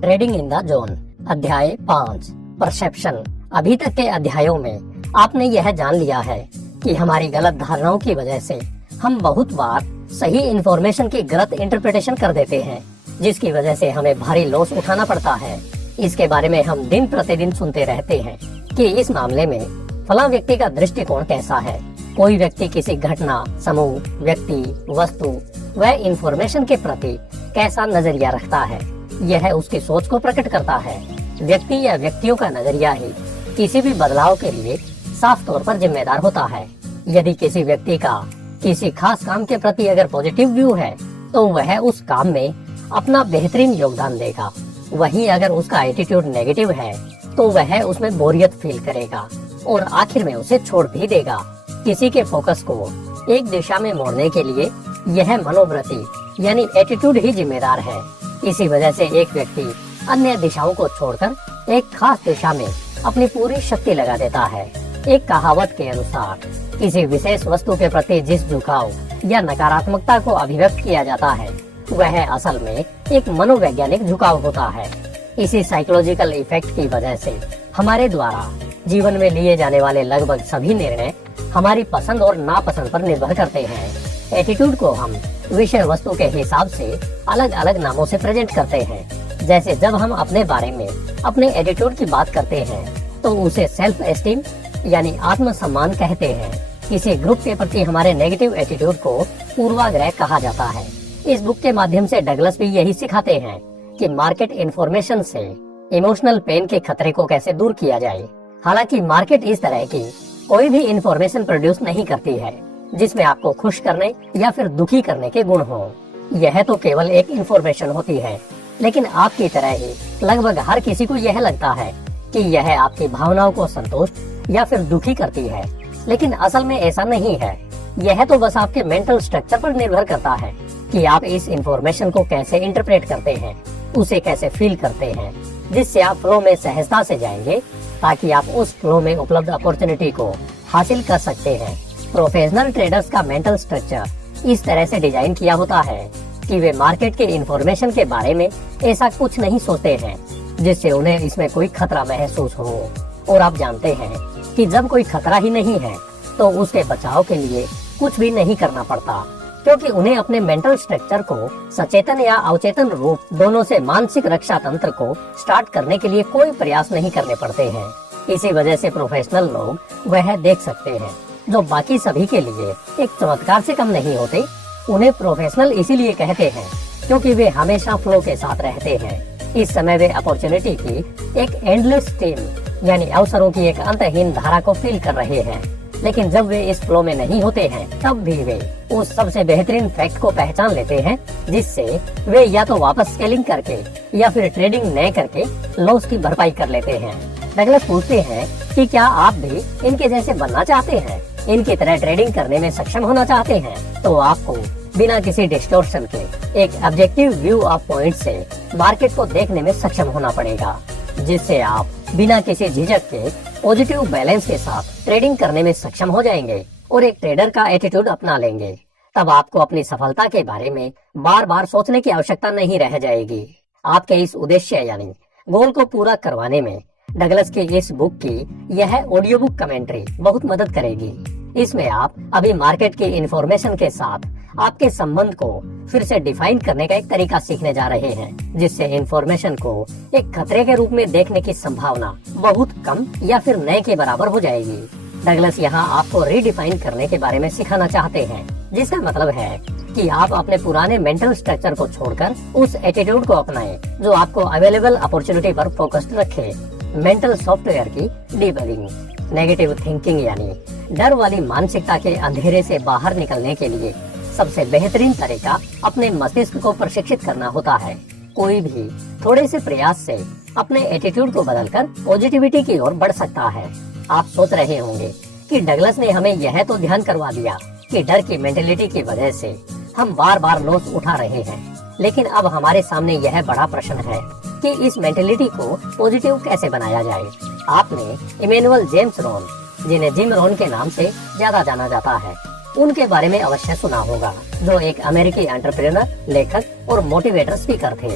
Trading in the zone. अध्याय 5 perception. अभी तक के अध्यायों में आपने यह जान लिया है कि हमारी गलत धारणाओं की वजह से हम बहुत बार सही इंफॉर्मेशन की गलत इंटरप्रिटेशन कर देते हैं, जिसकी वजह से हमें भारी लॉस उठाना पड़ता है। इसके बारे में हम दिन प्रतिदिन सुनते रहते हैं कि इस मामले में फला व्यक्ति का दृष्टिकोण कैसा है। कोई व्यक्ति किसी घटना, समूह, व्यक्ति, वस्तु व इंफॉर्मेशन के प्रति कैसा नजरिया रखता है, यह उसकी सोच को प्रकट करता है। व्यक्ति या व्यक्तियों का नजरिया ही किसी भी बदलाव के लिए साफ तौर पर जिम्मेदार होता है। यदि किसी व्यक्ति का किसी खास काम के प्रति अगर पॉजिटिव व्यू है तो वह उस काम में अपना बेहतरीन योगदान देगा। वहीं अगर उसका एटीट्यूड नेगेटिव है तो वह उसमें बोरियत फील करेगा और आखिर में उसे छोड़ भी देगा। किसी के फोकस को एक दिशा में मोड़ने के लिए यह मनोवृत्ति यानी एटीट्यूड ही जिम्मेदार है। इसी वजह से एक व्यक्ति अन्य दिशाओं को छोड़कर एक खास दिशा में अपनी पूरी शक्ति लगा देता है। एक कहावत के अनुसार किसी विशेष वस्तु के प्रति जिस झुकाव या नकारात्मकता को अभिव्यक्त किया जाता है वह असल में एक मनोवैज्ञानिक झुकाव होता है। इसी साइकोलॉजिकल इफेक्ट की वजह से हमारे द्वारा जीवन में लिए जाने वाले लगभग सभी निर्णय हमारी पसंद और नापसंद पर निर्भर करते हैं। एटीट्यूड को हम विषय वस्तु के हिसाब से अलग अलग नामों से प्रेजेंट करते हैं। जैसे जब हम अपने बारे में अपने एटीट्यूड की बात करते हैं तो उसे सेल्फ एस्टीम यानी आत्म सम्मान कहते हैं। किसी ग्रुप के प्रति हमारे नेगेटिव एटीट्यूड को पूर्वाग्रह कहा जाता है। इस बुक के माध्यम से डगलस भी यही सिखाते हैं कि मार्केट इन्फॉर्मेशन से इमोशनल पेन के खतरे को कैसे दूर किया जाए। हालांकि मार्केट इस तरह की कोई भी इंफॉर्मेशन प्रोड्यूस नहीं करती है जिसमें आपको खुश करने या फिर दुखी करने के गुण हो। यह तो केवल एक इंफॉर्मेशन होती है, लेकिन आपकी तरह ही लगभग हर किसी को यह लगता है कि यह आपकी भावनाओं को संतुष्ट या फिर दुखी करती है, लेकिन असल में ऐसा नहीं है। यह तो बस आपके मेंटल स्ट्रक्चर पर निर्भर करता है कि आप इस इंफॉर्मेशन को कैसे इंटरप्रेट करते हैं, उसे कैसे फील करते हैं, जिससे आप फ्लो में सहजता से जाएंगे ताकि आप उस फ्लो में उपलब्ध अपॉर्चुनिटी को हासिल कर सकते हैं। प्रोफेशनल ट्रेडर्स का मेंटल स्ट्रक्चर इस तरह से डिजाइन किया होता है कि वे मार्केट के इंफॉर्मेशन के बारे में ऐसा कुछ नहीं सोचते हैं जिससे उन्हें इसमें कोई खतरा महसूस हो। और आप जानते हैं कि जब कोई खतरा ही नहीं है तो उसके बचाव के लिए कुछ भी नहीं करना पड़ता, क्योंकि उन्हें अपने मेंटल स्ट्रक्चर को सचेतन या अवचेतन रूप दोनों से मानसिक रक्षा तंत्र को स्टार्ट करने के लिए कोई प्रयास नहीं करने पड़ते हैं। इसी वजह से प्रोफेशनल लोग वह देख सकते हैं जो बाकी सभी के लिए एक चमत्कार से कम नहीं होते। उन्हें प्रोफेशनल इसीलिए कहते हैं क्योंकि वे हमेशा फ्लो के साथ रहते हैं। इस समय वे अपॉर्चुनिटी की एक एंडलेस स्ट्रीम यानी अवसरों की एक अंतहीन धारा को फील कर रहे हैं, लेकिन जब वे इस फ्लो में नहीं होते हैं तब भी वे उस सबसे बेहतरीन फैक्ट को पहचान लेते हैं जिससे वे या तो वापस स्केलिंग करके या फिर ट्रेडिंग न करके लॉस की भरपाई कर लेते हैं। डगलस पूछते हैं कि क्या आप भी इनके जैसे बनना चाहते हैं, इनकी तरह ट्रेडिंग करने में सक्षम होना चाहते हैं, तो आपको बिना किसी डिस्टॉर्शन के एक ऑब्जेक्टिव व्यू ऑफ पॉइंट से मार्केट को देखने में सक्षम होना पड़ेगा, जिससे आप बिना किसी झिझक के पॉजिटिव बैलेंस के साथ ट्रेडिंग करने में सक्षम हो जाएंगे और एक ट्रेडर का एटीट्यूड अपना लेंगे। तब आपको अपनी सफलता के बारे में बार बार सोचने की आवश्यकता नहीं रह जाएगी। आपके इस उद्देश्य यानी गोल को पूरा करवाने में डगलस की इस बुक की यह ऑडियो बुक कमेंट्री बहुत मदद करेगी। इसमें आप अभी मार्केट की इंफॉर्मेशन के साथ आपके संबंध को फिर से डिफाइन करने का एक तरीका सीखने जा रहे हैं, जिससे इंफॉर्मेशन को एक खतरे के रूप में देखने की संभावना बहुत कम या फिर नए के बराबर हो जाएगी। डगलस यहाँ आपको रीडिफाइन करने के बारे में सिखाना चाहते हैं, जिसका मतलब है कि आप अपने पुराने मेंटल स्ट्रक्चर को छोड़कर उस एटीट्यूड को अपनाएं जो आपको अवेलेबल अपॉर्चुनिटी पर फोकस्ड रखे। मेंटल सॉफ्टवेयर की डीबगिंग। नेगेटिव थिंकिंग यानी डर वाली मानसिकता के अंधेरे से बाहर निकलने के लिए सबसे बेहतरीन तरीका अपने मस्तिष्क को प्रशिक्षित करना होता है। कोई भी थोड़े से प्रयास से अपने एटीट्यूड को बदलकर पॉजिटिविटी की ओर बढ़ सकता है। आप सोच रहे होंगे कि डगलस ने हमें यह तो ध्यान करवा दिया कि डर की मेंटेलिटी की वजह से हम बार बार लॉस उठा रहे हैं, लेकिन अब हमारे सामने यह बड़ा प्रश्न है कि इस मेंटेलिटी को पॉजिटिव कैसे बनाया जाए। आपने इमैनुअल जेम्स रोन, जिन्हें जिम रोन के नाम से ज्यादा जाना जाता है, उनके बारे में अवश्य सुना होगा, जो एक अमेरिकी एंटरप्रेन्योर, लेखक और मोटिवेटर स्पीकर थे।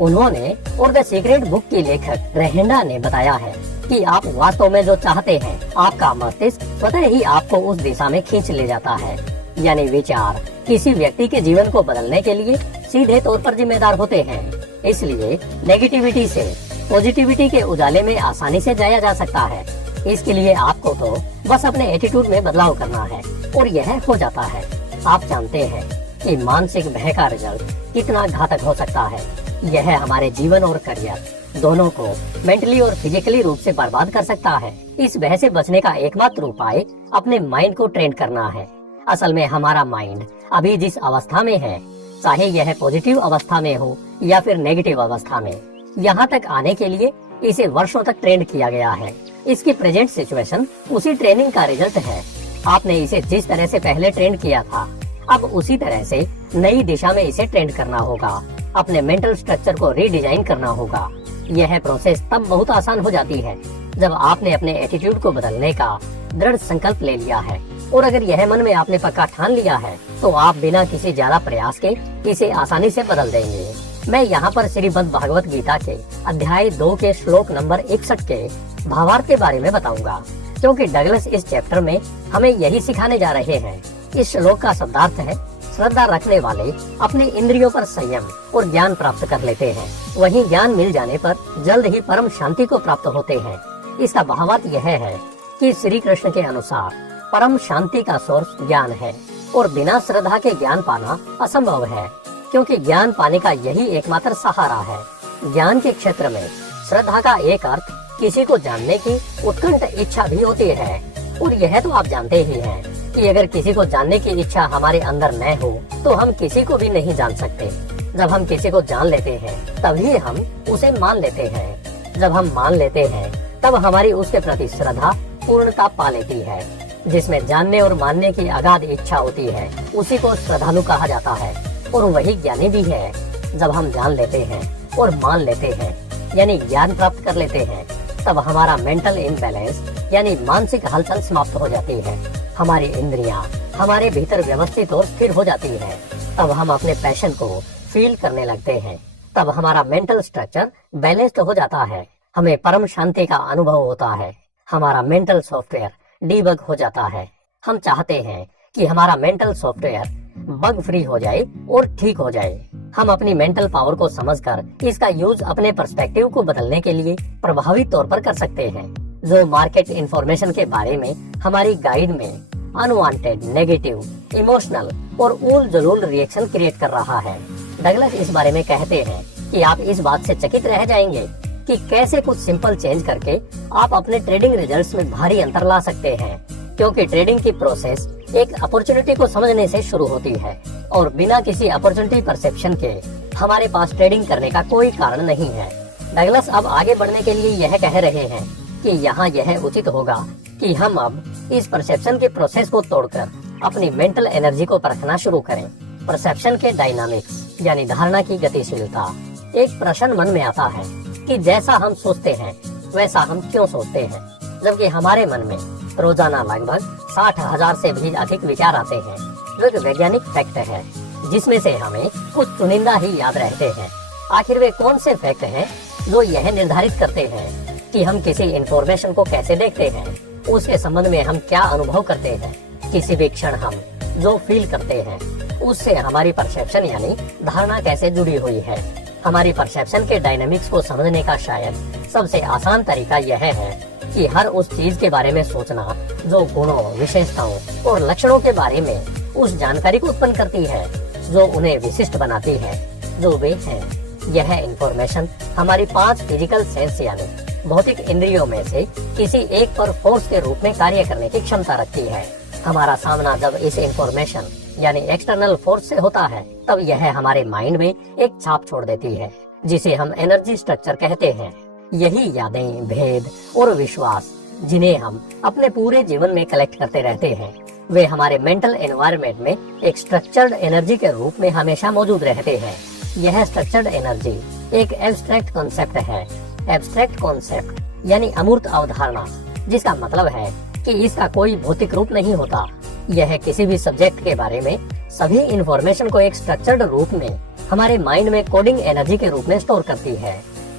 उन्होंने और द सीक्रेट बुक की लेखक रेहेंडा ने बताया है कि आप वास्तव में जो चाहते हैं, आपका मस्तिष्क स्वतः ही आपको उस दिशा में खींच ले जाता है। यानी विचार किसी व्यक्ति के जीवन को बदलने के लिए सीधे तौर पर जिम्मेदार होते हैं। इसलिए नेगेटिविटी से पॉजिटिविटी के उजाले में आसानी से जाया जा सकता है। इसके लिए आपको तो बस अपने एटीट्यूड में बदलाव करना है और यह हो जाता है। आप जानते हैं कि मानसिक भय का रिजल्ट कितना घातक हो सकता है। यह हमारे जीवन और करियर दोनों को मेंटली और फिजिकली रूप से बर्बाद कर सकता है। इस भय से बचने का एकमात्र उपाय अपने माइंड को ट्रेन करना है। असल में हमारा माइंड अभी जिस अवस्था में है, चाहे यह पॉजिटिव अवस्था में हो या फिर नेगेटिव अवस्था में, यहाँ तक आने के लिए इसे वर्षों तक ट्रेन किया गया है। इसकी प्रेजेंट सिचुएशन उसी ट्रेनिंग का रिजल्ट है। आपने इसे जिस तरह से पहले ट्रेन किया था, अब उसी तरह से नई दिशा में इसे ट्रेन करना होगा। अपने मेंटल स्ट्रक्चर को रीडिजाइन करना होगा। यह प्रोसेस तब बहुत आसान हो जाती है जब आपने अपने एटीट्यूड को बदलने का दृढ़ संकल्प ले लिया है। और अगर यह मन में आपने पक्का ठान लिया है, तो आप बिना किसी ज्यादा प्रयास के इसे आसानी से बदल देंगे। मैं यहाँ पर श्रीमद् भागवत गीता के अध्याय 2 के श्लोक नंबर 61 के भावार्थ के बारे में बताऊंगा, क्योंकि डगलस इस चैप्टर में हमें यही सिखाने जा रहे हैं। इस श्लोक का शब्दार्थ है, श्रद्धा रखने वाले अपने इंद्रियों पर संयम और ज्ञान प्राप्त कर लेते हैं। वहीं ज्ञान मिल जाने पर जल्द ही परम शांति को प्राप्त होते हैं। इसका भावार्थ यह है कि श्री कृष्ण के अनुसार परम शांति का सोर्स ज्ञान है और बिना श्रद्धा के ज्ञान पाना असंभव है, क्योंकि ज्ञान पाने का यही एकमात्र सहारा है। ज्ञान के क्षेत्र में श्रद्धा का एक अर्थ किसी को जानने की उत्कंठ इच्छा भी होती है। और यह तो आप जानते ही हैं कि अगर किसी को जानने की इच्छा हमारे अंदर न हो तो हम किसी को भी नहीं जान सकते। जब हम किसी को जान लेते हैं तभी हम उसे मान लेते हैं। जब हम मान लेते हैं तब हमारी उसके प्रति श्रद्धा पूर्णता पा लेती है। जिसमें जानने और मानने की अगाध इच्छा होती है उसी को श्रद्धालु कहा जाता है, और वही ज्ञानी भी है। जब हम जान लेते हैं और मान लेते हैं, यानी ज्ञान प्राप्त कर लेते हैं, तब हमारा मेंटल इम्बैलेंस यानी मानसिक हलचल समाप्त हो जाती है। हमारी इंद्रियां हमारे भीतर व्यवस्थित और स्थिर हो जाती है। तब हम अपने पैशन को फील करने लगते हैं। तब हमारा मेंटल स्ट्रक्चर बैलेंस्ड हो जाता है। हमें परम शांति का अनुभव होता है। हमारा मेंटल सॉफ्टवेयर डीबग हो जाता है। हम चाहते हैं कि हमारा मेंटल सॉफ्टवेयर बग फ्री हो जाए और ठीक हो जाए। हम अपनी मेंटल पावर को समझकर इसका यूज अपने पर्सपेक्टिव को बदलने के लिए प्रभावी तौर पर कर सकते हैं। जो मार्केट इंफॉर्मेशन के बारे में हमारी गाइड में अनवांटेड, नेगेटिव, इमोशनल और उल जलूल रिएक्शन क्रिएट कर रहा है। डगलस इस बारे में कहते हैं कि आप इस बात से चकित रह जाएंगे कि कैसे कुछ सिंपल चेंज करके आप अपने ट्रेडिंग रिजल्ट्स में भारी अंतर ला सकते हैं। क्योंकि ट्रेडिंग की प्रोसेस एक अपॉर्चुनिटी को समझने से शुरू होती है और बिना किसी अपॉर्चुनिटी परसेप्शन के हमारे पास ट्रेडिंग करने का कोई कारण नहीं है। डगलस अब आगे बढ़ने के लिए यह कह रहे हैं कि यहाँ यह उचित होगा कि हम अब इस परसेप्शन के प्रोसेस को तोड़कर अपनी मेंटल एनर्जी को परखना शुरू करें। परसेप्शन के डायनामिक्स यानी धारणा की गतिशीलता। एक प्रश्न मन में आता है कि जैसा हम सोचते हैं वैसा हम क्यों सोचते हैं, जबकि हमारे मन में रोजाना लगभग 60,000 से भी अधिक विचार आते हैं, जो एक वैज्ञानिक फैक्ट है, जिसमें से हमें कुछ चुनिंदा ही याद रहते हैं। आखिर वे कौन से फैक्ट हैं जो यह निर्धारित करते हैं कि हम किसी इंफॉर्मेशन को कैसे देखते हैं, उसके संबंध में हम क्या अनुभव करते हैं। किसी भी क्षण हम जो फील करते हैं उससे हमारी परसेप्शन यानी धारणा कैसे जुड़ी हुई है। हमारी परसेप्शन के डायनामिक्स को समझने का शायद सबसे आसान तरीका यह है कि हर उस चीज के बारे में सोचना जो गुणों, विशेषताओं और लक्षणों के बारे में उस जानकारी को उत्पन्न करती है जो उन्हें विशिष्ट बनाती है जो वे हैं। यह इंफॉर्मेशन हमारी 5 फिजिकल सेंस यानी भौतिक इंद्रियों में से किसी एक पर फोर्स के रूप में कार्य करने की क्षमता रखती है। हमारा सामना जब इस इंफॉर्मेशन यानी एक्सटर्नल फोर्स से होता है तब यह हमारे माइंड में एक छाप छोड़ देती है, जिसे हम एनर्जी स्ट्रक्चर कहते हैं। यही यादें, भेद और विश्वास जिन्हें हम अपने पूरे जीवन में कलेक्ट करते रहते हैं, वे हमारे मेंटल एनवायरनमेंट में एक स्ट्रक्चर्ड एनर्जी के रूप में हमेशा मौजूद रहते हैं। यह स्ट्रक्चर्ड एनर्जी एक एब्स्ट्रैक्ट कॉन्सेप्ट है। एब्स्ट्रैक्ट कॉन्सेप्ट यानी अमूर्त अवधारणा, जिसका मतलब है कि इसका कोई भौतिक रूप नहीं होता। यह किसी भी सब्जेक्ट के बारे में सभी इंफॉर्मेशन को एक स्ट्रक्चर्ड रूप में हमारे माइंड में कोडिंग एनर्जी के रूप में स्टोर करती है।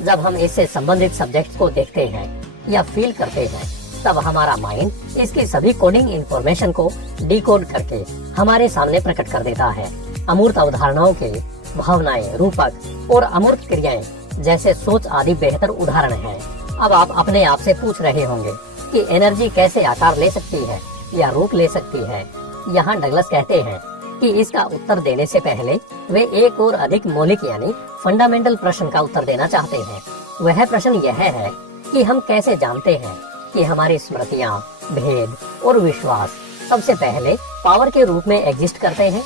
जब हम इससे संबंधित सब्जेक्ट्स को देखते हैं या फील करते हैं, तब हमारा माइंड इसकी सभी कोडिंग इंफॉर्मेशन को डिकोड करके हमारे सामने प्रकट कर देता है। अमूर्त अवधारणाओं के भावनाएं, रूपक और अमूर्त क्रियाएं जैसे सोच आदि बेहतर उदाहरण हैं। अब आप अपने आप से पूछ रहे होंगे कि एनर्जी कैसे आकार ले सकती है या रूप ले सकती है। यहाँ डगलस कहते हैं कि इसका उत्तर देने से पहले वे एक और अधिक मौलिक यानी फंडामेंटल प्रश्न का उत्तर देना चाहते हैं। वह प्रश्न यह है कि हम कैसे जानते हैं कि हमारी स्मृतियाँ, भेद और विश्वास सबसे पहले पावर के रूप में एग्जिस्ट करते हैं।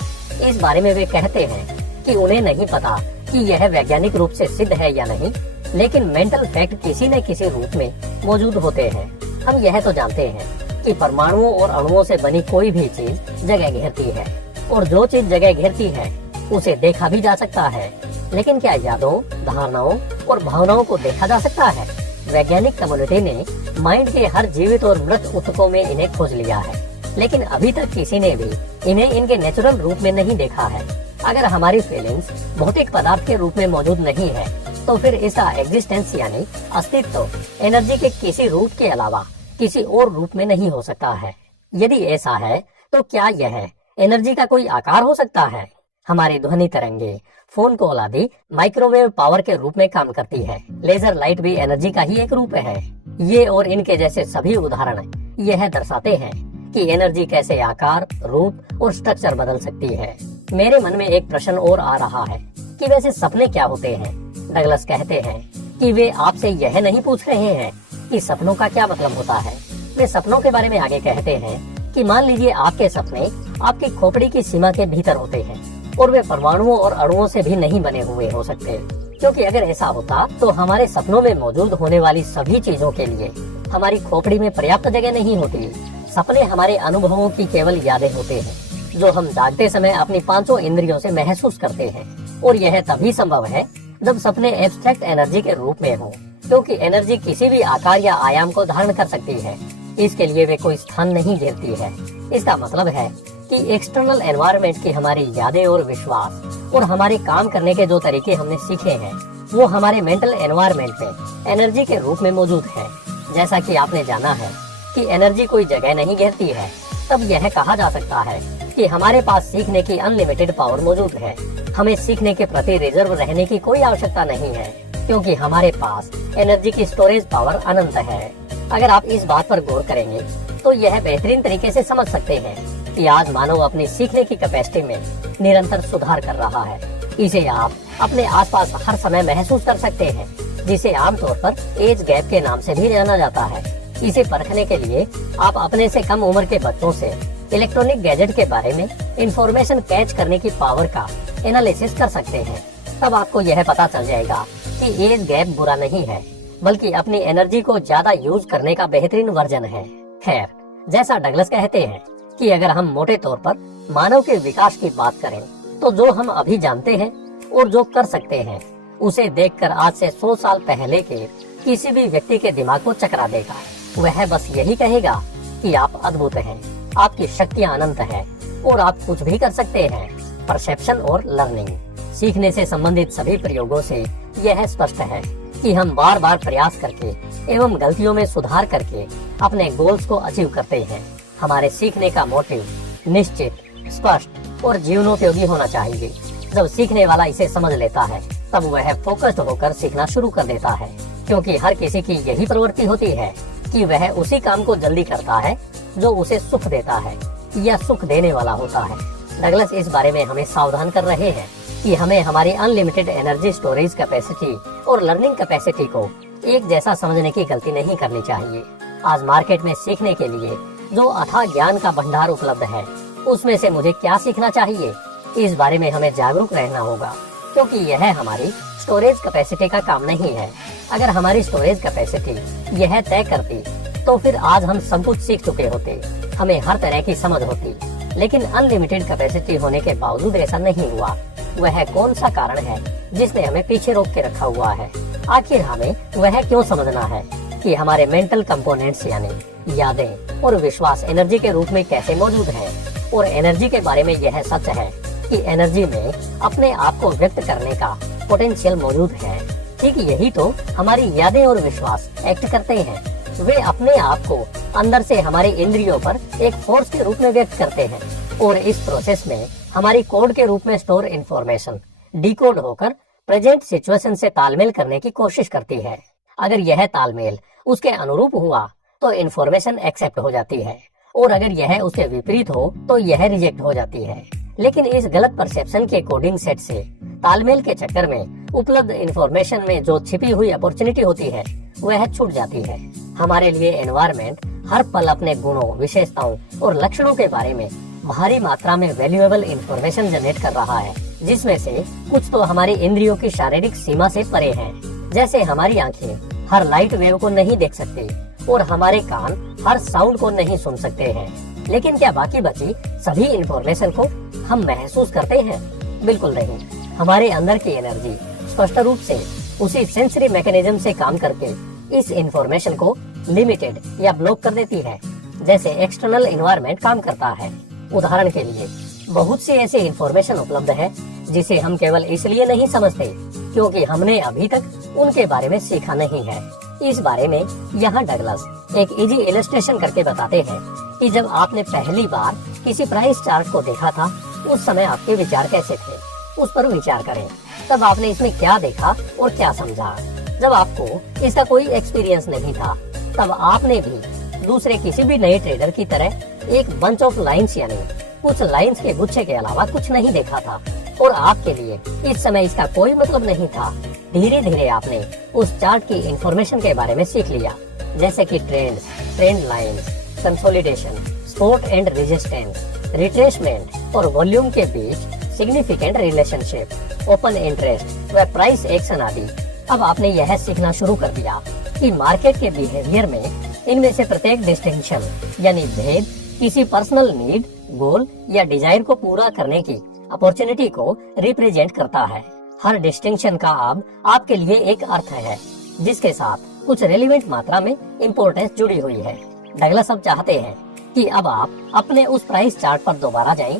इस बारे में वे कहते हैं कि उन्हें नहीं पता कि यह वैज्ञानिक रूप से सिद्ध है या नहीं, लेकिन मेंटल फैक्ट किसी न किसी रूप में मौजूद होते हैं। हम यह तो जानते हैं कि परमाणुओं और अणुओं से बनी कोई भी चीज जगह घेरती है, और जो चीज जगह घेरती है उसे देखा भी जा सकता है। लेकिन क्या यादों, धारणाओं और भावनाओं को देखा जा सकता है? वैज्ञानिक कम्युनिटी ने माइंड के हर जीवित और मृत ऊतकों में इन्हें खोज लिया है, लेकिन अभी तक किसी ने भी इन्हें इनके नेचुरल रूप में नहीं देखा है। अगर हमारी फीलिंग्स भौतिक पदार्थ के रूप में मौजूद नहीं है, तो फिर इसका एग्जिस्टेंस यानी अस्तित्व एनर्जी के किसी रूप के अलावा किसी और रूप में नहीं हो सकता है। यदि ऐसा है, तो क्या यह एनर्जी का कोई आकार हो सकता है? हमारी ध्वनि तरंगे, फोन कॉल आदि माइक्रोवेव पावर के रूप में काम करती है। लेजर लाइट भी एनर्जी का ही एक रूप है। ये और इनके जैसे सभी उदाहरण यह दर्शाते हैं कि एनर्जी कैसे आकार, रूप और स्ट्रक्चर बदल सकती है। मेरे मन में एक प्रश्न और आ रहा है कि वैसे सपने क्या होते हैं? डगलस कहते हैं कि वे आपसे यह नहीं पूछ रहे हैं कि सपनों का क्या मतलब होता है। वे सपनों के बारे में आगे कहते हैं कि मान लीजिए आपके सपने आपकी खोपड़ी की सीमा के भीतर होते हैं और वे परमाणुओं और अणुओं से भी नहीं बने हुए हो सकते, क्योंकि अगर ऐसा होता तो हमारे सपनों में मौजूद होने वाली सभी चीजों के लिए हमारी खोपड़ी में पर्याप्त जगह नहीं होती। सपने हमारे अनुभवों की केवल यादें होते हैं जो हम जागते समय अपनी पांचों इंद्रियों से महसूस करते हैं, और यह तभी संभव है जब सपने एब्स्ट्रैक्ट एनर्जी के रूप में हो, क्योंकि एनर्जी किसी भी आकार या आयाम को धारण कर सकती है। इसके लिए वे कोई स्थान नहीं घेरती है। इसका मतलब है कि एक्सटर्नल एनवायरनमेंट की हमारी यादें और विश्वास और हमारे काम करने के जो तरीके हमने सीखे हैं, वो हमारे मेंटल एनवायरनमेंट में एनर्जी के रूप में मौजूद है। जैसा कि आपने जाना है कि एनर्जी कोई जगह नहीं घेरती है, तब यह कहा जा सकता है कि हमारे पास सीखने की अनलिमिटेड पावर मौजूद है। हमें सीखने के प्रति रिजर्व रहने की कोई आवश्यकता नहीं है, क्योंकि हमारे पास एनर्जी की स्टोरेज पावर अनंत है। अगर आप इस बात पर गौर करेंगे तो यह बेहतरीन तरीके से समझ सकते हैं कि आज मानव अपनी सीखने की कैपेसिटी में निरंतर सुधार कर रहा है। इसे आप अपने आसपास हर समय महसूस कर सकते हैं, जिसे आमतौर पर एज गैप के नाम से भी जाना जाता है। इसे परखने के लिए आप अपने से कम उम्र के बच्चों से इलेक्ट्रॉनिक गैजेट के बारे में इंफॉर्मेशन कैच करने की पावर का एनालिसिस कर सकते हैं। तब आपको यह पता चल जाएगा कि एज गैप बुरा नहीं है, बल्कि अपनी एनर्जी को ज्यादा यूज करने का बेहतरीन वर्जन है। खैर, जैसा डगलस कहते हैं कि अगर हम मोटे तौर पर मानव के विकास की बात करें, तो जो हम अभी जानते हैं और जो कर सकते हैं, उसे देखकर आज से 100 साल पहले के किसी भी व्यक्ति के दिमाग को चकरा देगा। वह बस यही कहेगा कि आप अद्भुत हैं, आपकी शक्तियाँ अनंत हैं और आप कुछ भी कर सकते हैं। परसेप्शन और लर्निंग, सीखने से संबंधित सभी प्रयोगों से यह स्पष्ट है कि हम बार बार प्रयास करके एवं गलतियों में सुधार करके अपने गोल्स को अचीव करते हैं। हमारे सीखने का मोटिव निश्चित, स्पष्ट और जीवनोपयोगी होना चाहिए। जब सीखने वाला इसे समझ लेता है, तब वह फोकस्ड होकर सीखना शुरू कर देता है, क्योंकि हर किसी की यही प्रवृत्ति होती है कि वह उसी काम को जल्दी करता है जो उसे सुख देता है या सुख देने वाला होता है। डगलस इस बारे में हमें सावधान कर रहे हैं कि हमें हमारी अनलिमिटेड एनर्जी स्टोरेज कैपेसिटी और लर्निंग कैपेसिटी को एक जैसा समझने की गलती नहीं करनी चाहिए। आज मार्केट में सीखने के लिए जो अथाह ज्ञान का भंडार उपलब्ध है, उसमें से मुझे क्या सीखना चाहिए, इस बारे में हमें जागरूक रहना होगा, क्योंकि यह हमारी स्टोरेज कैपेसिटी का काम नहीं है। अगर हमारी स्टोरेज कैपेसिटी यह तय करती, तो फिर आज हम सब कुछ सीख चुके होते, हमें हर तरह की समझ होती। लेकिन अनलिमिटेड कैपेसिटी होने के बावजूद ऐसा नहीं हुआ। वह कौन सा कारण है जिसने हमें पीछे रोक के रखा हुआ है? आखिर हमें वह क्यों समझना है कि हमारे मेंटल कंपोनेंट्स यानी यादें और विश्वास एनर्जी के रूप में कैसे मौजूद हैं? और एनर्जी के बारे में यह सच है की एनर्जी में अपने आप को व्यक्त करने का पोटेंशियल मौजूद है। ठीक यही तो हमारी यादें और विश्वास एक्ट करते हैं। वे अपने आप को अंदर से हमारे इंद्रियों पर एक फोर्स के रूप में व्यक्त करते हैं और इस प्रोसेस में हमारी कोड के रूप में स्टोर इंफॉर्मेशन डिकोड होकर प्रेजेंट सिचुएशन से तालमेल करने की कोशिश करती है। अगर यह तालमेल उसके अनुरूप हुआ तो इंफॉर्मेशन एक्सेप्ट हो जाती है और अगर यह उसके विपरीत हो तो यह रिजेक्ट हो जाती है। लेकिन इस गलत परसेप्शन के कोडिंग सेट से तालमेल के चक्कर में उपलब्ध इंफॉर्मेशन में जो छिपी हुई अपॉर्चुनिटी होती है वह छूट जाती है। हमारे लिए एनवायरनमेंट हर पल अपने गुणों, विशेषताओं और लक्षणों के बारे में भारी मात्रा में वैल्यूएबल इंफॉर्मेशन जनरेट कर रहा है, जिसमें से कुछ तो हमारी इंद्रियों की शारीरिक सीमा से परे हैं। जैसे हमारी आंखें हर लाइट वेव को नहीं देख सकती और हमारे कान हर साउंड को नहीं सुन सकते हैं। लेकिन क्या बाकी बची सभी इंफॉर्मेशन को हम महसूस करते हैं? बिल्कुल नहीं। हमारे अंदर की एनर्जी स्पष्ट रूप से उसी सेंसरी मैकेनिज्म से काम करके इस इंफॉर्मेशन को लिमिटेड या ब्लॉक कर देती है, जैसे एक्सटर्नल एनवायरनमेंट काम करता है। उदाहरण के लिए बहुत सी ऐसी इंफॉर्मेशन उपलब्ध है जिसे हम केवल इसलिए नहीं समझते क्योंकि हमने अभी तक उनके बारे में सीखा नहीं है। इस बारे में यहाँ डगलस एक इजी इलस्ट्रेशन करके बताते हैं कि जब आपने पहली बार किसी प्राइस चार्ट को देखा था उस समय आपके विचार कैसे थे, उस पर विचार करें। तब आपने इसमें क्या देखा और क्या समझा। जब आपको इसका कोई एक्सपीरियंस नहीं था तब आपने भी दूसरे किसी भी नए ट्रेडर की तरह एक बंच ऑफ लाइंस यानी कुछ लाइंस के गुच्छे के अलावा कुछ नहीं देखा था और आपके लिए इस समय इसका कोई मतलब नहीं था। धीरे धीरे आपने उस चार्ट की इंफॉर्मेशन के बारे में सीख लिया, जैसे कि trends, trend lines, consolidation, support and resistance, retracement और वॉल्यूम के बीच सिग्निफिकेंट रिलेशनशिप, ओपन इंटरेस्ट व प्राइस एक्शन आदि। अब आपने यह सीखना शुरू कर दिया कि मार्केट के बिहेवियर में इनमें से प्रत्येक डिस्टिंक्शन यानी भेद किसी पर्सनल नीड, गोल या डिजायर को पूरा करने की अपॉर्चुनिटी को रिप्रेजेंट करता है। हर डिस्टिंक्शन का अब आपके लिए एक अर्थ है जिसके साथ कुछ रेलिवेंट मात्रा में इम्पोर्टेंस जुड़ी हुई है। डगलस अब चाहते हैं कि अब आप अपने उस प्राइस चार्ट पर दोबारा जाएं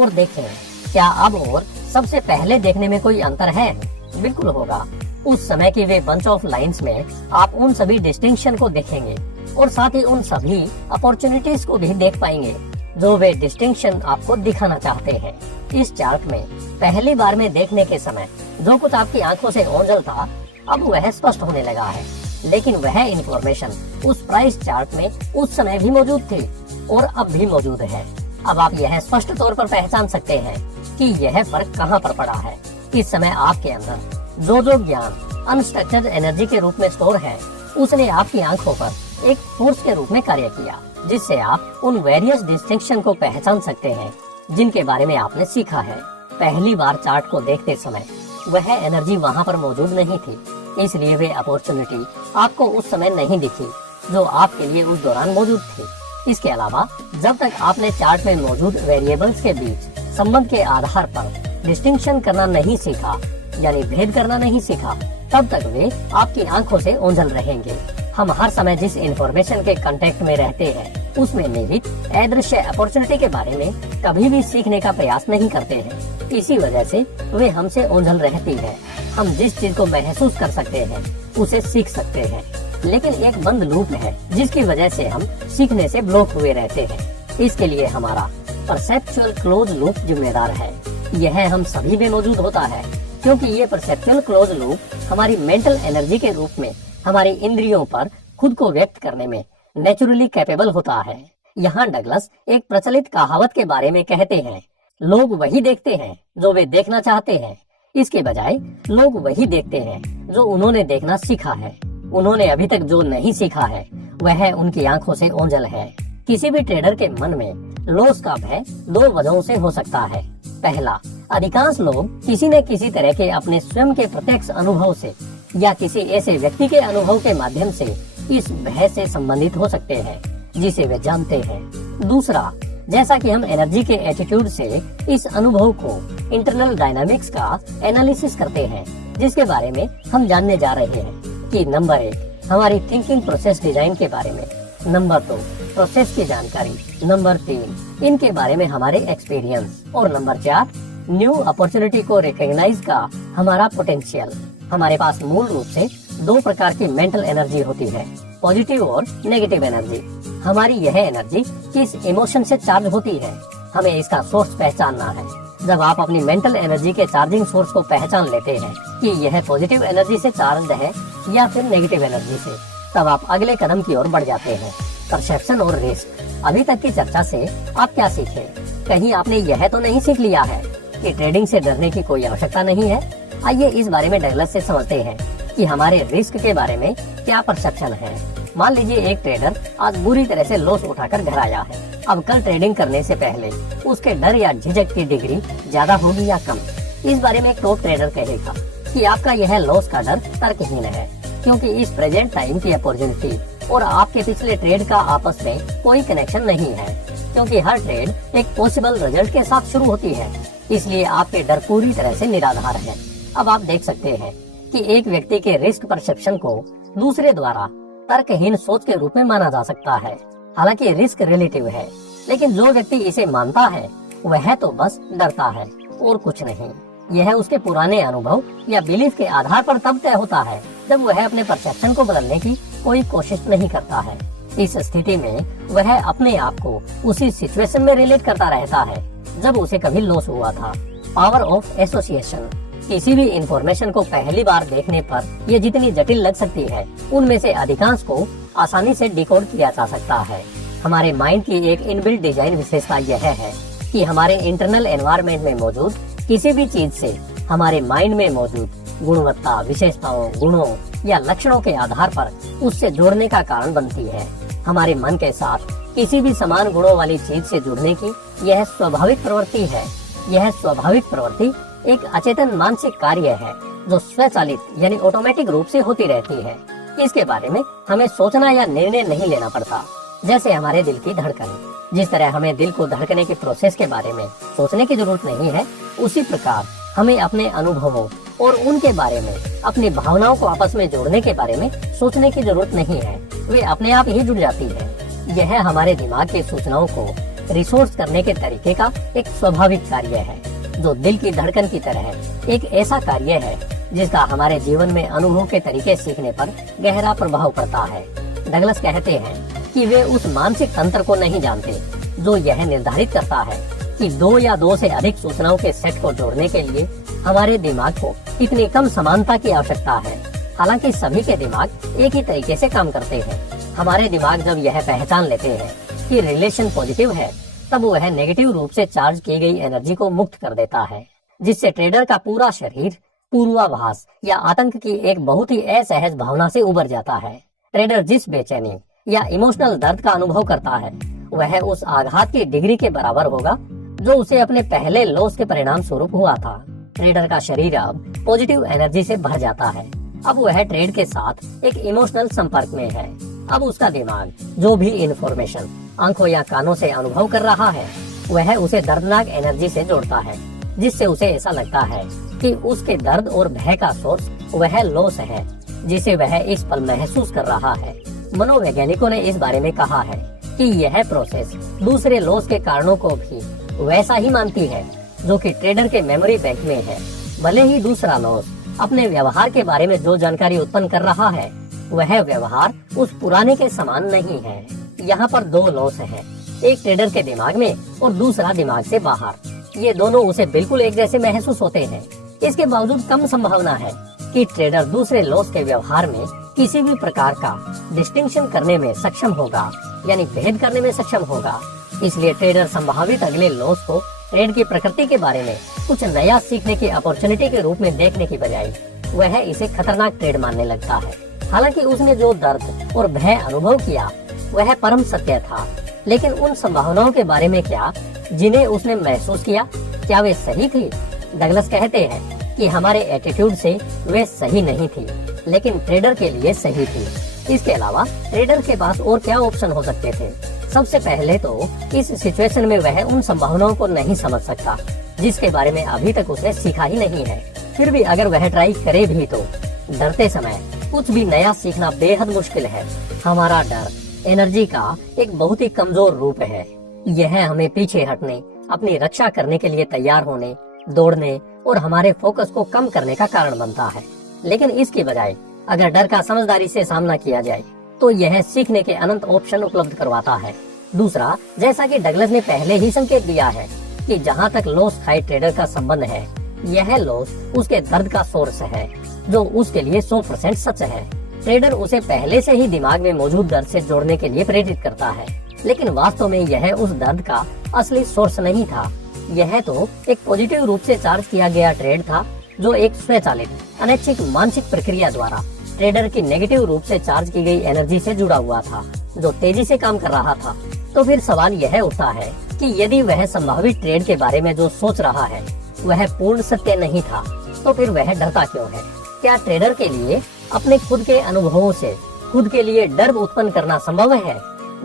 और देखें क्या अब और सबसे पहले देखने में कोई अंतर है। बिल्कुल होगा। उस समय की वे बंच ऑफ लाइंस में आप उन सभी डिस्टिंक्शन को देखेंगे और साथ ही उन सभी अपॉर्चुनिटीज को भी देख पाएंगे जो वे डिस्टिंक्शन आपको दिखाना चाहते हैं। इस चार्ट में पहली बार में देखने के समय जो कुछ आपकी आंखों से ओझल था अब वह स्पष्ट होने लगा है, लेकिन वह इंफॉर्मेशन उस प्राइस चार्ट में उस समय भी मौजूद थी और अब भी मौजूद है। अब आप यह स्पष्ट तौर पर पहचान सकते हैं कि यह फर्क कहाँ पर पड़ा है। इस समय आपके अंदर जो ज्ञान अनस्ट्रक्चर्ड एनर्जी के रूप में स्टोर है उसने आपकी आंखों पर एक फोर्स के रूप में कार्य किया, जिससे आप उन वेरियस डिस्टिंक्शन को पहचान सकते हैं जिनके बारे में आपने सीखा है। पहली बार चार्ट को देखते समय वह एनर्जी वहाँ पर मौजूद नहीं थी, इसलिए वे अपॉर्चुनिटी आपको उस समय नहीं दिखी जो आपके लिए उस दौरान मौजूद थी। इसके अलावा जब तक आपने चार्ट में मौजूद वेरिएबल्स के बीच संबंध के आधार पर डिस्टिंक्शन करना नहीं सीखा यानी भेद करना नहीं सीखा, तब तक वे आपकी आंखों से ओझल रहेंगे। हम हर समय जिस इंफॉर्मेशन के कांटेक्ट में रहते हैं उसमें निहित अदृश्य अपॉर्चुनिटी के बारे में कभी भी सीखने का प्रयास नहीं करते हैं। इसी वजह से वे हमसे ओझल रहती है। हम जिस चीज को महसूस कर सकते हैं उसे सीख सकते हैं, लेकिन एक बंद लूप है जिसकी वजह से हम सीखने से ब्लॉक हुए रहते हैं। इसके लिए हमारा परसेप्चुअल क्लोज लूप जिम्मेदार है। यह हम सभी में मौजूद होता है क्योंकि ये परसेप्चुअल क्लोज लूप हमारी मेंटल एनर्जी के रूप में हमारी इंद्रियों पर खुद को व्यक्त करने में नेचुरली कैपेबल होता है। यहाँ डगलस एक प्रचलित कहावत के बारे में कहते हैं, लोग वही देखते हैं जो वे देखना चाहते हैं, इसके बजाय लोग वही देखते हैं जो उन्होंने देखना सीखा है। उन्होंने अभी तक जो नहीं सीखा है वह उनकी आंखों से ओझल है। किसी भी ट्रेडर के मन में लॉस का भय दो वजहों से हो सकता है। पहला, अधिकांश लोग किसी न किसी तरह के अपने स्वयं के प्रत्यक्ष अनुभव से या किसी ऐसे व्यक्ति के अनुभव के माध्यम से इस भय से संबंधित हो सकते हैं जिसे वे जानते हैं। दूसरा, जैसा कि हम एनर्जी के एटीट्यूड से इस अनुभव को इंटरनल डायनामिक्स का एनालिसिस करते हैं, जिसके बारे में हम जानने जा रहे हैं कि नंबर 1 हमारी थिंकिंग प्रोसेस डिजाइन के बारे में, नंबर 2 प्रोसेस की जानकारी, नंबर 3 इनके बारे में हमारे एक्सपीरियंस और नंबर 4 न्यू अपॉर्चुनिटी को रिकॉग्नाइज का हमारा पोटेंशियल। हमारे पास मूल रूप से दो प्रकार की मेंटल एनर्जी होती है, पॉजिटिव और नेगेटिव एनर्जी। हमारी यह एनर्जी किस इमोशन से चार्ज होती है, हमें इसका सोर्स पहचानना है। जब आप अपनी मेंटल एनर्जी के चार्जिंग सोर्स को पहचान लेते हैं कि यह पॉजिटिव एनर्जी से चार्ज है या फिर नेगेटिव एनर्जी से, तब आप अगले कदम की ओर बढ़ जाते हैं। परसेप्शन और रिस्क। अभी तक की चर्चा से आप क्या सीखे? कहीं आपने यह तो नहीं सीख लिया है कि ट्रेडिंग से डरने की कोई आवश्यकता नहीं है? आइए इस बारे में डगलस से समझते हैं कि हमारे रिस्क के बारे में क्या परसेप्शन है। मान लीजिए एक ट्रेडर आज बुरी तरह से लॉस उठाकर घर आया है। अब कल ट्रेडिंग करने से पहले उसके डर या झिझक की डिग्री ज्यादा होगी या कम? इस बारे में एक टॉप ट्रेडर कहेगा कि आपका यह लॉस का डर तर्कहीन है, क्योंकि इस प्रेजेंट टाइम की अपॉर्चुनिटी और आपके पिछले ट्रेड का आपस में कोई कनेक्शन नहीं है, क्योंकि हर ट्रेड एक पॉसिबल रिजल्ट के साथ शुरू होती है। इसलिए आपके डर पूरी तरह से निराधार है। अब आप देख सकते हैं कि एक व्यक्ति के रिस्क परसेप्शन को दूसरे द्वारा तर्कहीन सोच के रूप में माना जा सकता है। हालांकि रिस्क रिलेटिव है, लेकिन जो व्यक्ति इसे मानता है वह तो बस डरता है और कुछ नहीं। यह उसके पुराने अनुभव या बिलीफ के आधार पर तब तय होता है जब वह अपने परसेप्शन को बदलने की कोई कोशिश नहीं करता है। इस स्थिति में वह अपने आप को उसी सिचुएशन में रिलेट करता रहता है जब उसे कभी लॉस हुआ था। Power of association. किसी भी इंफॉर्मेशन को पहली बार देखने पर ये जितनी जटिल लग सकती है, उनमें से अधिकांश को आसानी से डिकोड किया जा सकता है। हमारे माइंड की एक इनबिल्ट डिजाइन विशेषता यह है कि हमारे इंटरनल एनवायरनमेंट में मौजूद किसी भी चीज से हमारे माइंड में मौजूद गुणवत्ता, विशेषताओं, गुणों या लक्षणों के आधार पर उससे जुड़ने का कारण बनती है। हमारे मन के साथ किसी भी समान गुणों वाली चीज से जुड़ने की यह स्वाभाविक प्रवृत्ति है। यह स्वाभाविक प्रवृत्ति एक अचेतन मानसिक कार्य है जो स्वचालित यानी ऑटोमेटिक रूप से होती रहती है। इसके बारे में हमें सोचना या निर्णय नहीं लेना पड़ता। जैसे हमारे दिल की धड़कन, जिस तरह हमें दिल को धड़कने के प्रोसेस के बारे में सोचने की जरूरत नहीं है, उसी प्रकार हमें अपने अनुभवों और उनके बारे में, अपनी भावनाओं को आपस में जोड़ने के बारे में सोचने की जरूरत नहीं है। वे अपने आप ही जुड़ जाती है। यह हमारे दिमाग की सूचनाओं को रिसोर्स करने के तरीके का एक स्वाभाविक कार्य है, जो दिल की धड़कन की तरह एक ऐसा कार्य है जिसका हमारे जीवन में अनुभव के तरीके सीखने पर गहरा प्रभाव पड़ता है। डगलस कहते हैं कि वे उस मानसिक तंत्र को नहीं जानते जो यह निर्धारित करता है कि दो या दो से अधिक सूचनाओं के सेट को जोड़ने के लिए हमारे दिमाग को इतनी कम समानता की आवश्यकता है। हालांकि सभी के दिमाग एक ही तरीके से काम करते हैं। हमारे दिमाग जब यह पहचान लेते हैं कि रिलेशन पॉजिटिव है, तब वह नेगेटिव रूप से चार्ज की गई एनर्जी को मुक्त कर देता है, जिससे ट्रेडर का पूरा शरीर पूर्वाभास या आतंक की एक बहुत ही असहज भावना से उबर जाता है। ट्रेडर जिस बेचैनी या इमोशनल दर्द का अनुभव करता है, वह उस आघात की डिग्री के बराबर होगा जो उसे अपने पहले लॉस के परिणाम स्वरूप हुआ था। ट्रेडर का शरीर अब पॉजिटिव एनर्जी से भर जाता है। अब वह ट्रेड के साथ एक इमोशनल संपर्क में है। अब उसका दिमाग जो भी इंफॉर्मेशन आंखों या कानों से अनुभव कर रहा है, वह उसे दर्दनाक एनर्जी से जोड़ता है, जिससे उसे ऐसा लगता है कि उसके दर्द और भय का सोर्स वह लॉस है जिसे वह इस पल महसूस कर रहा है। मनोवैज्ञानिकों ने इस बारे में कहा है कि यह प्रोसेस दूसरे लॉस के कारणों को भी वैसा ही मानती है जो कि ट्रेडर के मेमोरी बैंक में है। भले ही दूसरा लॉस अपने व्यवहार के बारे में जो जानकारी उत्पन्न कर रहा है, वह व्यवहार उस पुराने के समान नहीं है। यहाँ पर दो लॉस हैं, एक ट्रेडर के दिमाग में और दूसरा दिमाग से बाहर। ये दोनों उसे बिल्कुल एक जैसे महसूस होते हैं। इसके बावजूद कम संभावना है कि ट्रेडर दूसरे लॉस के व्यवहार में किसी भी प्रकार का डिस्टिंक्शन करने में सक्षम होगा, यानी भेद करने में सक्षम होगा। इसलिए ट्रेडर संभावित अगले लॉस को ट्रेड की प्रकृति के बारे में कुछ नया सीखने की अपॉर्चुनिटी के रूप में देखने की बजाय वह इसे खतरनाक ट्रेड मानने लगता है। हालांकि उसने जो दर्द और भय अनुभव किया वह परम सत्य था, लेकिन उन संभावनाओं के बारे में क्या जिन्हें उसने महसूस किया, क्या वे सही थी? डगलस कहते हैं कि हमारे एटीट्यूड से वे सही नहीं थी, लेकिन ट्रेडर के लिए सही थी। इसके अलावा ट्रेडर के पास और क्या ऑप्शन हो सकते थे? सबसे पहले तो इस सिचुएशन में वह उन संभावनाओं को नहीं समझ सकता जिसके बारे में अभी तक उसने सीखा ही नहीं है। फिर भी अगर वह ट्राई करे भी तो डरते समय कुछ भी नया सीखना बेहद मुश्किल है। हमारा डर एनर्जी का एक बहुत ही कमजोर रूप है। यह हमें पीछे हटने, अपनी रक्षा करने के लिए तैयार होने दौड़ने और हमारे फोकस को कम करने का कारण बनता है। लेकिन इसकी बजाय अगर डर का समझदारी से सामना किया जाए तो यह सीखने के अनंत ऑप्शन उपलब्ध करवाता है। दूसरा, जैसा कि डगलस ने पहले ही संकेत दिया है कि जहां तक लॉस खाए ट्रेडर का संबंध है, यह लॉस उसके दर्द का सोर्स है, जो उसके लिए 100% सच है। ट्रेडर उसे पहले से ही दिमाग में मौजूद दर्द से जोड़ने के लिए प्रेरित करता है, लेकिन वास्तव में यह उस दर्द का असली सोर्स नहीं था। यह तो एक पॉजिटिव रूप से चार्ज किया गया ट्रेड था, जो एक स्वचालित अनैच्छिक मानसिक प्रक्रिया द्वारा ट्रेडर की नेगेटिव रूप से चार्ज की गई एनर्जी से जुड़ा हुआ था, जो तेजी से काम कर रहा था। तो फिर सवाल यह उठता है कि यदि वह संभावित ट्रेड के बारे में जो सोच रहा है वह पूर्ण सत्य नहीं था, तो फिर वह डरता क्यों है? क्या ट्रेडर के लिए अपने खुद के अनुभवों से खुद के लिए डर उत्पन्न करना संभव है?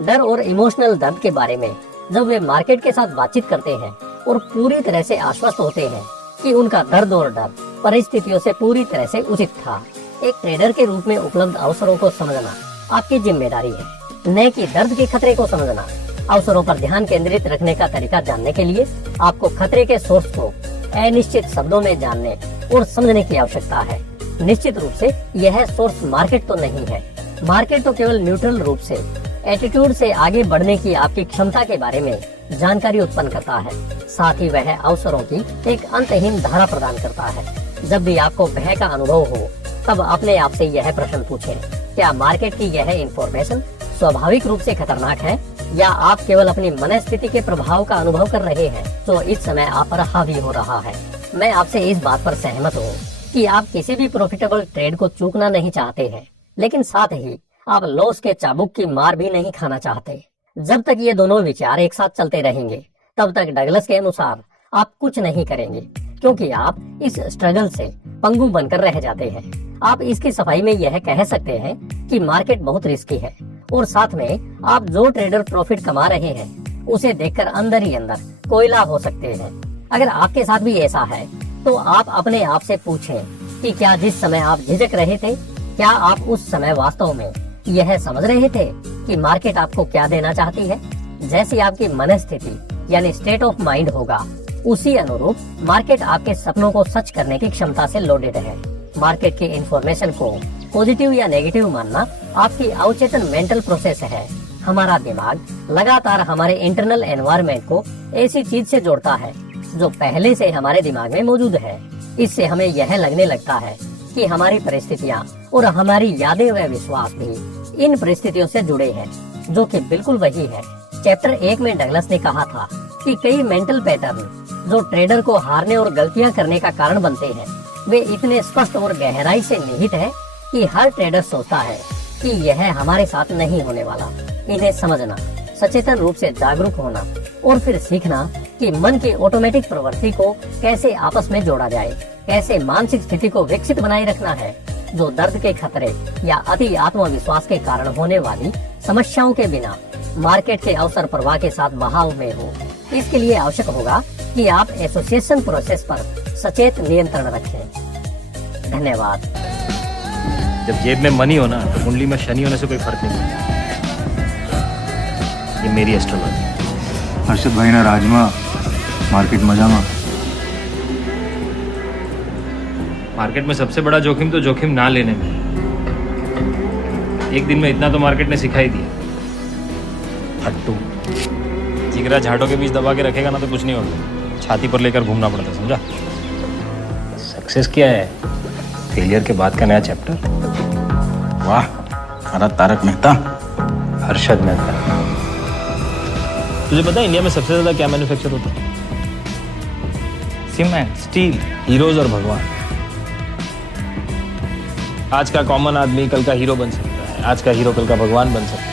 डर और इमोशनल दर्द के बारे में जब वे मार्केट के साथ बातचीत करते हैं और पूरी तरह से आश्वस्त होते हैं कि उनका दर्द और डर परिस्थितियों से पूरी तरह से उचित था। एक ट्रेडर के रूप में उपलब्ध अवसरों को समझना आपकी जिम्मेदारी है, न कि दर्द के खतरे को समझना। अवसरों पर ध्यान केंद्रित रखने का तरीका जानने के लिए आपको खतरे के सोर्स को अनिश्चित शब्दों में जानने और समझने की आवश्यकता है। निश्चित रूप से यह सोर्स मार्केट तो नहीं है। मार्केट तो केवल न्यूट्रल रूप से एटीट्यूड से आगे बढ़ने की आपकी क्षमता के बारे में जानकारी उत्पन्न करता है। साथ ही वह अवसरों की एक अंतहीन धारा प्रदान करता है। जब भी आपको भय का अनुभव हो, तब अपने आप से यह प्रश्न पूछें, क्या मार्केट की यह इंफॉर्मेशन स्वाभाविक रूप से खतरनाक है, या आप केवल अपनी मनस्थिति के प्रभाव का अनुभव कर रहे हैं जो इस समय आप पर हावी हो रहा है? मैं आपसे इस बात पर सहमत हूँ कि आप किसी भी प्रॉफिटेबल ट्रेड को चूकना नहीं चाहते हैं, लेकिन साथ ही आप लॉस के चाबुक की मार भी नहीं खाना चाहते। जब तक ये दोनों विचार एक साथ चलते रहेंगे, तब तक डगलस के अनुसार आप कुछ नहीं करेंगे, क्योंकि आप इस स्ट्रगल से पंगु बनकर रह जाते हैं। आप इसकी सफाई में यह कह सकते हैं कि मार्केट बहुत रिस्की है, और साथ में आप जो ट्रेडर प्रॉफिट कमा रहे हैं उसे देखकर अंदर ही अंदर कोयला हो सकते हैं। अगर आपके साथ भी ऐसा है, तो आप अपने आप से पूछें कि क्या जिस समय आप झिझक रहे थे, क्या आप उस समय वास्तव में यह समझ रहे थे कि मार्केट आपको क्या देना चाहती है? जैसी आपकी मनस्थिति यानी स्टेट ऑफ माइंड होगा, उसी अनुरूप मार्केट आपके सपनों को सच करने की क्षमता से लोडेड है। मार्केट की इंफॉर्मेशन को पॉजिटिव या नेगेटिव मानना आपकी अवचेतन मेंटल प्रोसेस है। हमारा दिमाग लगातार हमारे इंटरनल एनवायरनमेंट को ऐसी चीज से जोड़ता है जो पहले से हमारे दिमाग में मौजूद है। इससे हमें यह लगने लगता है कि हमारी परिस्थितियाँ और हमारी यादें व विश्वास भी इन परिस्थितियों से जुड़े हैं, जो कि बिल्कुल वही है। चैप्टर 1 में डगलस ने कहा था कि कई मेंटल पैटर्न जो ट्रेडर को हारने और गलतियां करने का कारण बनते हैं, वे इतने स्पष्ट और गहराई से निहित है कि हर ट्रेडर सोचता है कि यह हमारे साथ नहीं होने वाला। इन्हें समझना, सचेतन रूप से जागरूक होना और फिर सीखना कि मन की ऑटोमेटिक प्रवृत्ति को कैसे आपस में जोड़ा जाए, कैसे मानसिक स्थिति को विकसित बनाए रखना है जो दर्द के खतरे या अति आत्मविश्वास के कारण होने वाली समस्याओं के बिना मार्केट के अवसर प्रवाह के साथ बहाव में हो। इसके लिए आवश्यक होगा कि आप एसोसिएशन प्रोसेस पर सचेत नियंत्रण रखें। धन्यवाद। जब जेब में मनी हो ना, तो कुंडली में शनि होने से कोई फर्क नहीं पड़ता। ये मेरी एस्ट्रोलॉजी। हर्षद भाई ना राजमा, मार्केट मजामा। मार्केट में सबसे बड़ा जोखिम तो जोखिम ना लेने में। एक दिन में इतना तो मार्केट ने सिखा ही दिया। फट्टू जिगरा झाड़ों के बीच दबा के रखेगा ना तो कुछ नहीं होगा, छाती पर लेकर घूमना पड़ता, समझा? सक्सेस क्या है? फेलियर के बाद का नया चैप्टर। वाह, हमारा तारक मेहता। हर्षद मेहता। तुझे पता है इंडिया में सबसे ज्यादा क्या मैन्युफैक्चर होता है? सीमेंट, स्टील, हीरोज और भगवान। आज का कॉमन आदमी कल का हीरो बन सकता है, आज का हीरो कल का भगवान बन सकता है।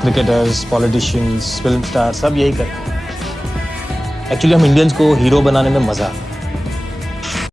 क्रिकेटर्स, पॉलिटिशियंस, फिल्म स्टार सब यही करते हैं। एक्चुअली हम इंडियंस को हीरो बनाने में मजा आता है।